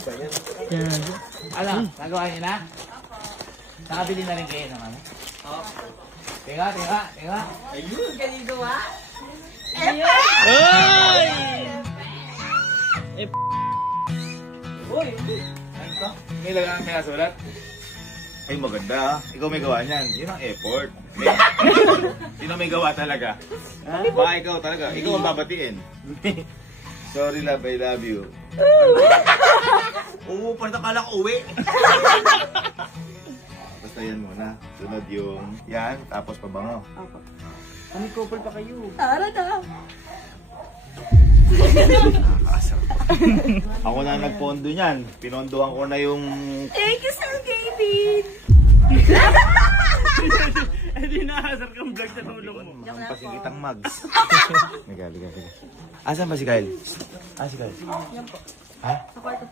Yan. Ano? Nagawa niyo na? Nakabili na rin kayo naman. Tinga. Ayun, ganito ha? Ay! Uy! Ano to? May nasulat? Ay, maganda ha. Ikaw may gawa niyan. Yun ang effort. Sino may gawa talaga? Baka ikaw talaga. Ikaw ang babatiin. Sorry love, I love you. Oo, parang nakala ko uwi. Basta yan muna. Sunod yung yan, tapos pabango. Ano couple pa kayo? Tara na. Nakakasar. Ako na nagpondo niyan. Pinondohan ko na yung... Thank you, Sir David. Hindi nakasar kang vlog sa tulong mo. Ang pasikitang mugs. Nagali. Asan ba si Kyle? Si Kyle. Yan po. Ha? Sa kwarto.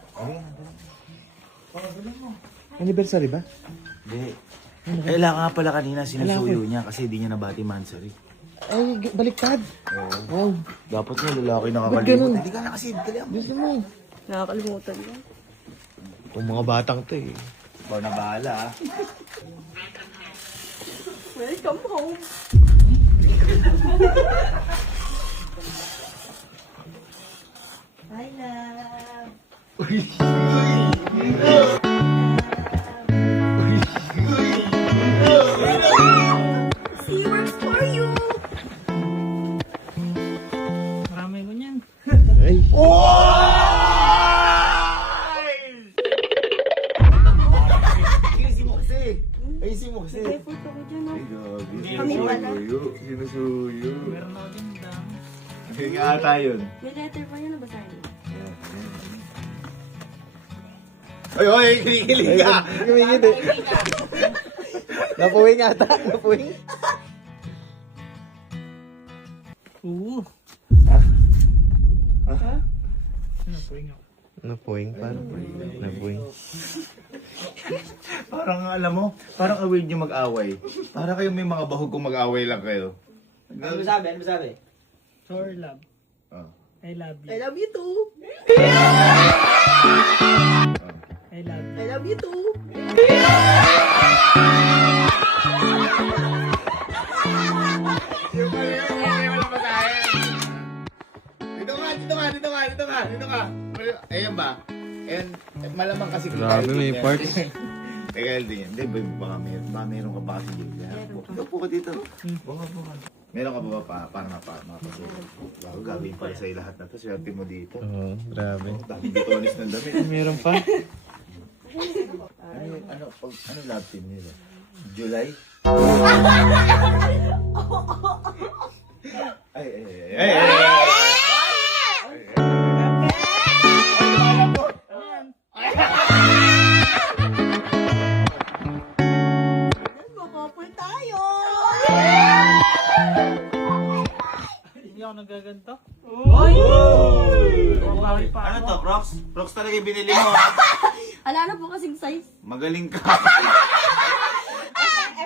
Anniversary ba? Hindi. Kailangan nga pala kanina sinusuyo niya kasi hindi niya nabati mansari. Ay, baliktad. Oo. Wow. Dapat nga lalaki Ba't ganun? nakakalimutan. Hindi ka na kasi. Dali ang Gusto mo. Nakakalimutan yan. Itong mga batang to eh. ikaw na bahala ha. Welcome home. Hi, love. She works for you. Marami mo niyan. Ay. Ayusin mo kasi. Ayusin mo kasi. May photo ko dyan, Ay, oh. gabi. Kami pala. Sinusuyo. Meron ako din dang. Hindi nga ata yun. May letter pa yan, nabasahin mo. Oy, kinikilig ka. Kumingit eh. Napuwing ata. Napuwing. Oo. Ha? Napuwing ako. Napuwing pa. Napuwing. Parang alam mo, parang aware nyo mag-away. Para kayo may mga bahog kung mag-away lang kayo. Ano masabi? Ano masabi? Sorry, love. Oh. I love you. I love you too. I love you. I love you too. Dito ka. Ayan ba? And malamang kasi Grabe, may parts. Kaya din yan. Hindi, baka meron ka ba kasi dito. Upo ka dito. Buka. Meron ka ba para mapasulit? Bago gawin para sa'yo lahat na to. Swerte mo dito. Oo, grabe. Dami bitonis ng damit. Meron pa. Ano love team nila? July? Ay. Magkakapul tayo. Hindi ako nagaganto. Ano to, Crocs? Crocs talaga yung binili mo. Ala na po kasing size. Magaling ka.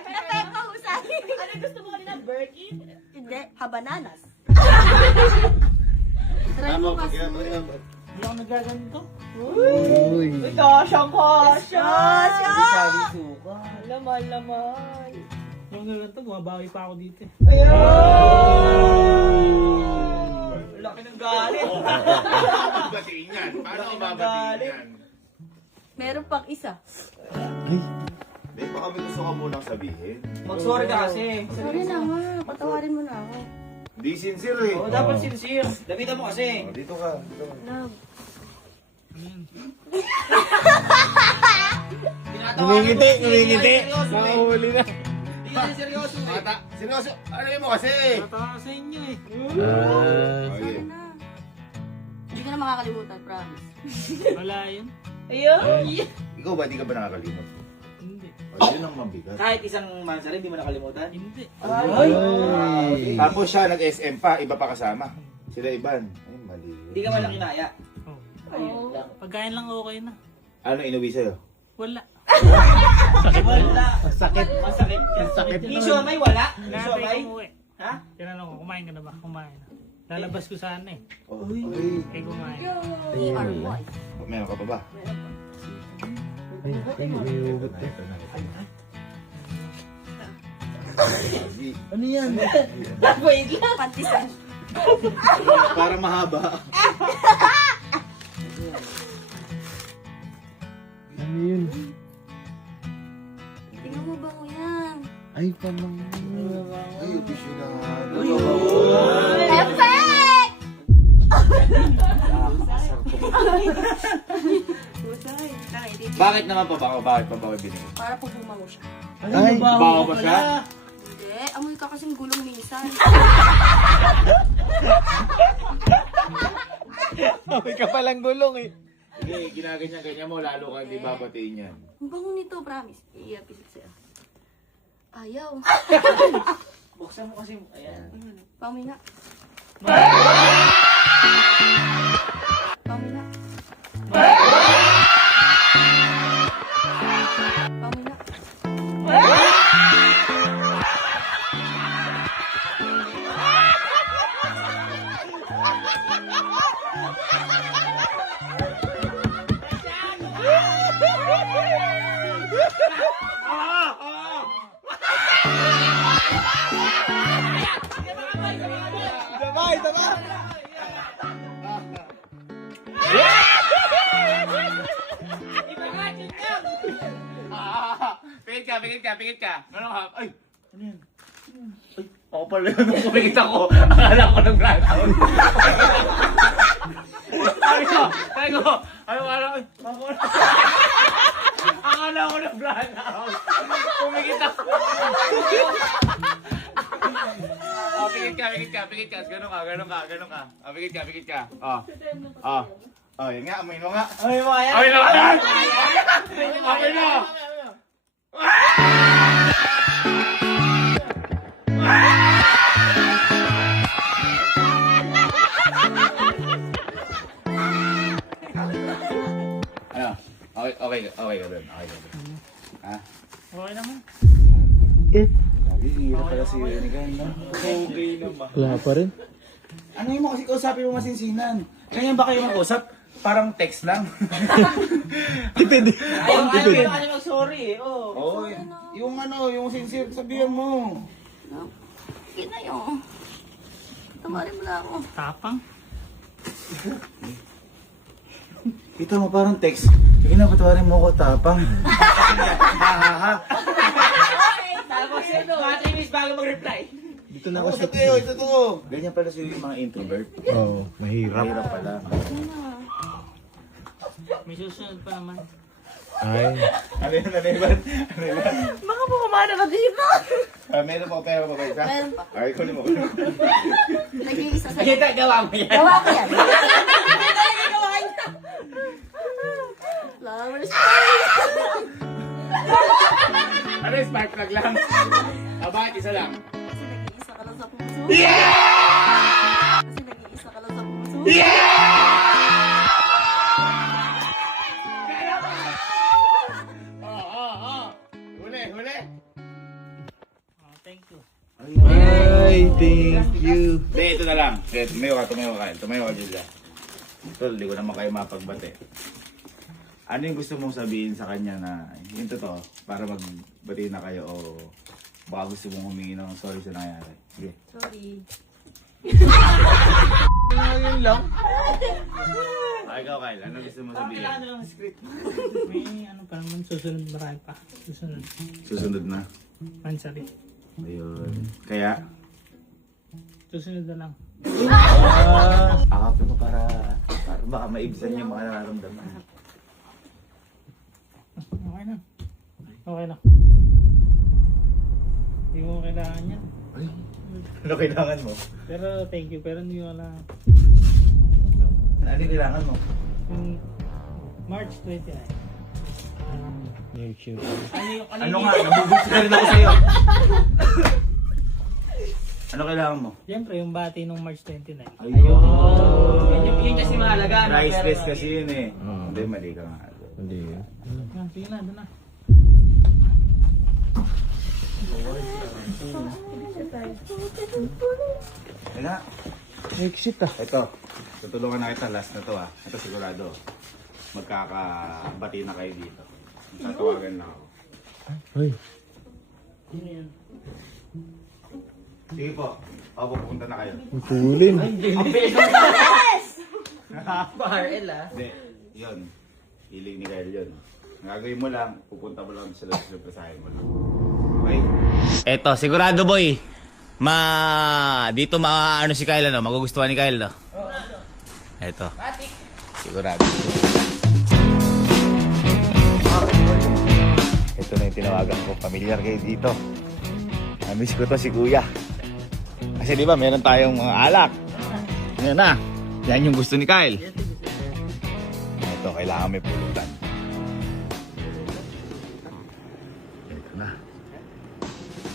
Pero kahusahin. Ano gusto mo kanina? Birkin? Hindi, habananas. Try mo kasi. Hindi ako nagaganto. Uy. Uy, kasyang kasya! Kasya! Sabi suka. Laman. Hindi ako nagaganto. Gumabawi pa ako dito eh. Ayun! Laki ng galit. Batiin yan. Paano Laki ka ng babatiin galit. yan? Meron pang isa. Hindi, baka may gusto ka munang sabihin. Mag-sorry ka kasi. Sorry na nga, patawarin mo na ako. Di sincere eh. Oo, dapat sincere. Dapitan mo kasi. Oh, dito ka. Love. Ngumingiti. Nakahuli na. Hindi ka na seryoso eh. Mata, seryoso. Ano mo kasi? Tatawa sa inyo eh. Okay. Sana. Hindi ka na makakalimutan, promise. Wala yun. Ayun! Ikaw ba, di ka ba nakakalimot? Hindi. Oh, yun ang mabigat. Kahit isang mansari, hindi mo nakalimutan. Hindi. Ay! Tapos siya nag-SM pa, iba pa kasama. Sila Iban. Ay, mali. Hindi ka man kinaya. Oh. Ayun lang. Pagkain lang okay na. Ano inuwi sa'yo? Wala. Wala. Sakit. Masakit. Sakit. Iso may wala? Iso Hinahantay may? ko umuwi. Ha? Tinanong ko, kumain ka na ba? Kumain na. Lalabas ko sana eh. Uy. Eh kumain. We are boys. Meron ka pa ba? Ay, may ugot eh. Ano yan? Wait lang. Pantisan. Para mahaba. Ano yun? Tingnan mo ba ko yan? Ay, pamang. Ay, tissue na nga. Perfect! Husay. Bakit naman pa ba? Bakit pa ba binili? Para pag bumango siya. Ay, Bawa ba siya? Hindi, amoy ka kasing gulong minsan. may ka palang gulong eh. Hindi, ginaganyan-ganyan mo, lalo ka hindi babatiin yan. Ang bango nito, promise. I-episode sa'yo. Ayaw. Buksan mo kasi. Ayan. Pamina. Pamina. Pamina. Damay, damay! Pikit ka. Ano ka? Ay! Ano yan? Ay, ako pala yun. Nung kumikit ako, akala ko ng blackout. Sabi ko, akala ko ng blackout. Kumikit ako. Oh, pikit ka. Ganun ka. Pikit ka. Oh, yun nga, amoy mo nga. Ay, mo yan. Amoy na ka yan! Amoy na! Ano? Okay ka doon. Ha? Okay naman. Lagi, hirap pala si Renigan, no? Okay naman. Wala pa rin. Ano yung mo kasi kausapin mo masinsinan? Ganyan ba kayo mag-usap? Parang text lang. Depende. Ayaw kasi mag-sorry eh. Oh. Oo, yung sincere, sabihan mo. Yun na yun. Tumarin mo na ako. Tapang. Kita mo parang text. Sige na, patawarin mo ko, tapang. Tapos yun, 3 minutes bago mag-reply. Dito na ako sa... Ito to. Ganyan pala si mga introvert. Oo, mahirap. Mahirap pala. May susunod pa naman. Ay. Ano yun? Baka pumamana ka dito. Meron pa pera pa ba isa? Meron pa. Ay, kunin mo. Nag-iisa sa'yo. Kita, gawa mo yan. Gawa ko yan. Gawa niya. Flowers. Ano yung spark plug lang? Bakit isa lang? Kasi nag-iisa ka lang sa puso. Kasi nag-iisa ka lang sa puso. Huli. Oh, thank you. Ay, thank you. Hindi, ito na lang. Tumayo ka, Julia. Tol, di ko naman kayo mapagbate. Ano yung gusto mong sabihin sa kanya na yung totoo para magbati na kayo o baka gusto mong humingi ng sorry sa nangyari? Sige. Sorry. Yun lang. Ikaw, Kyle, ano gusto mong sabihin? Kailangan lang ng script. May ano pa naman, susunod marami pa. Susunod. Susunod na. Mansari. Ayun. Kaya, Susunod na lang. akapin mo para baka maibsan yung mga nararamdaman. Okay na. Okay na. Hindi mo kailangan yan. Ano kailangan mo? Pero thank you. Pero hindi ko na. Ano yung kailangan mo? Yung March 29. Make sure. Ano nga? Nabubuti na rin ako sa'yo. Ano kailangan mo? Siyempre, yung bati nung March 29. Ayun. Yun kasi mahalaga. no? Rice Pero- best kasi yun eh. Oo. Hindi, mali ka nga. Hindi yun. Yan, sige na, doon na. Kaya, Exit ah. ito. Tutulungan na kita last na to ah. Ito sigurado. magkakabati na kayo dito. Tatawagan na ako. Ay. Sino yan? Sige po, ako pupunta na kayo. Pulin. Bar-el ah. Hindi, yun. Hiling ni Kyle yun. Ang gagawin mo lang, pupunta mo lang sa surpresahin mo lang. Okay? Eto, sigurado boy. Dito ano si Kyle, ano? Magugustuhan ni Kyle, no? Eto. Sigurado. Ito na yung tinawagan ko. Familiar kayo dito. Namiss ko to si Kuya. Kasi di ba meron tayong mga alak. Yan na. Yan yung gusto ni Kyle. Ito, kailangan may pulutan. Ito na.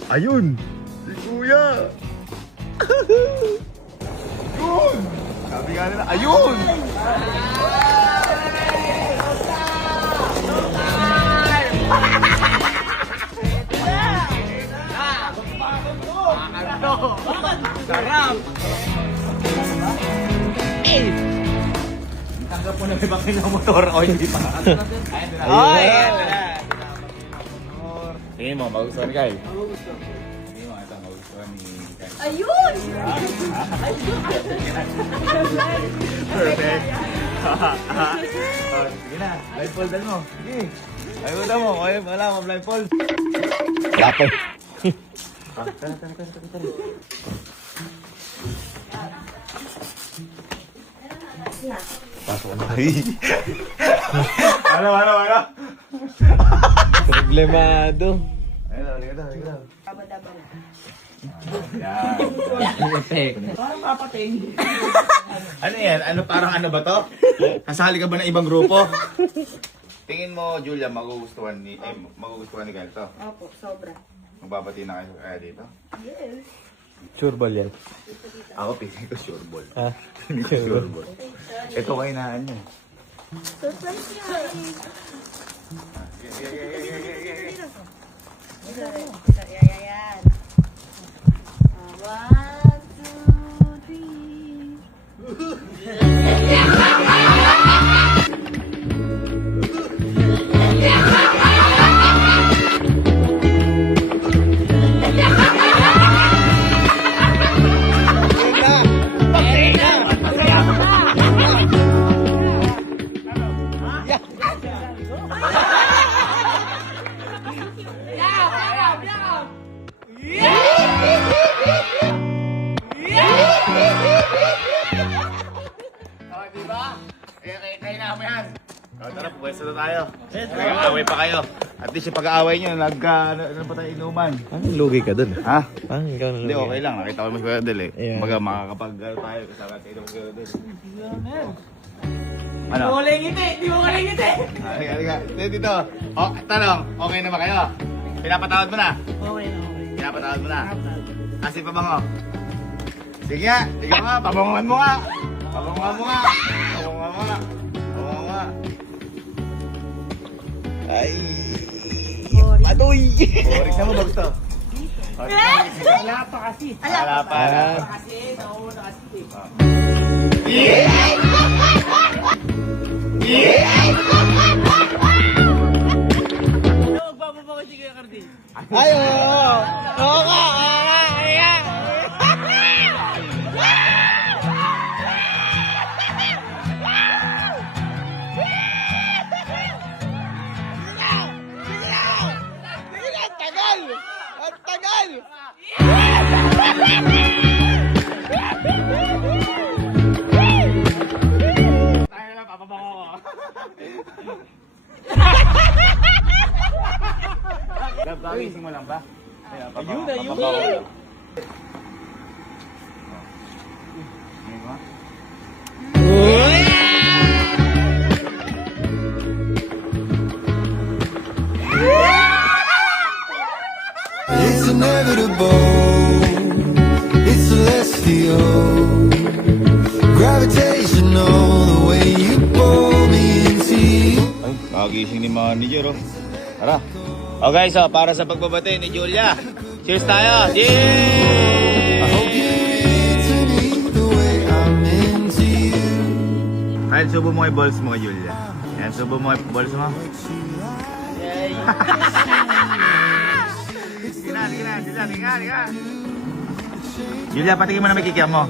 Ayun! Si Kuya! Ayun! Sabi nga nila, ayun! Sarap! Tanggap mo na may bakil ng motor o hindi pa. Ay! Tingin mo, magustuhan ni Kyle. Tingin mo, ito, magustuhan ni Kyle. Ayun! Perfect. Sige na, blindfoldan mo. Sige. Blindfoldan mo. Okay, wala mo, blindfold. Wala pa. Pasok na. Ano? Problemado. Ayun daw. Yan. Parang papatay. Ano yan? Parang ano ba to? Kasali ka ba ng ibang grupo? Tingin mo, Julia, magugustuhan ni Kyle to? Opo, sobra. Magbabati na kayo kaya dito? Yes. Sure ba yan? Ako, piling ko sure ball. Ha? Piling ko sure ball. Ito kainaan niya. Surprise yan. Yan. 1, 2, 3. Kaya na mo yan. Tara, pupwesto na tayo. Nag-aaway pa kayo. At least yung pag-aaway nyo, ano pa tayo inuman? Parang lugi ka dun. Ha? Parang ikaw na Hindi, lugi. okay lang. Nakita ko mo si Kuya Del eh. Yeah. Kumbaga makakapag tayo kasama tayo ng Kuya Del. Di Ano? mo kalay ngiti! Di mo kalay ngiti! Halika. Dito. Oh, tanong. Okay na ba kayo? Pinapatawad mo na? Okay na, okay. Pinapatawad mo na? Kasi pabango. Sige nga. Ikaw nga. Pabanguhan mo nga. Pabanguhan mo nga. Pabanguhan mo nga. Pabanguhan mo nga. Ay. Patoy. Boris na mo ba gusto? Wala pa kasi. Wala pa. Kasi, nauna kasi. Magpapapakot si Kuya Cardi. Ay, oo! Oo nga! Tayo na, papabango ko. Love, kagising mo lang ba? Ayun, ayun. It's inevitable, it's celestial, gravitational, the way you pull me into you. Ay, kagising ni manager, oh. Tara. Okay, so para sa pagbabate ni Julia. Cheers tayo! I Cheers! hope you're into me the way I'm into you. Kahit subo mo yung balls mo kay Julia. Yan, subo mo yung balsa mo. Sige na, sige na. Julia, patingin mo na may kikiam mo.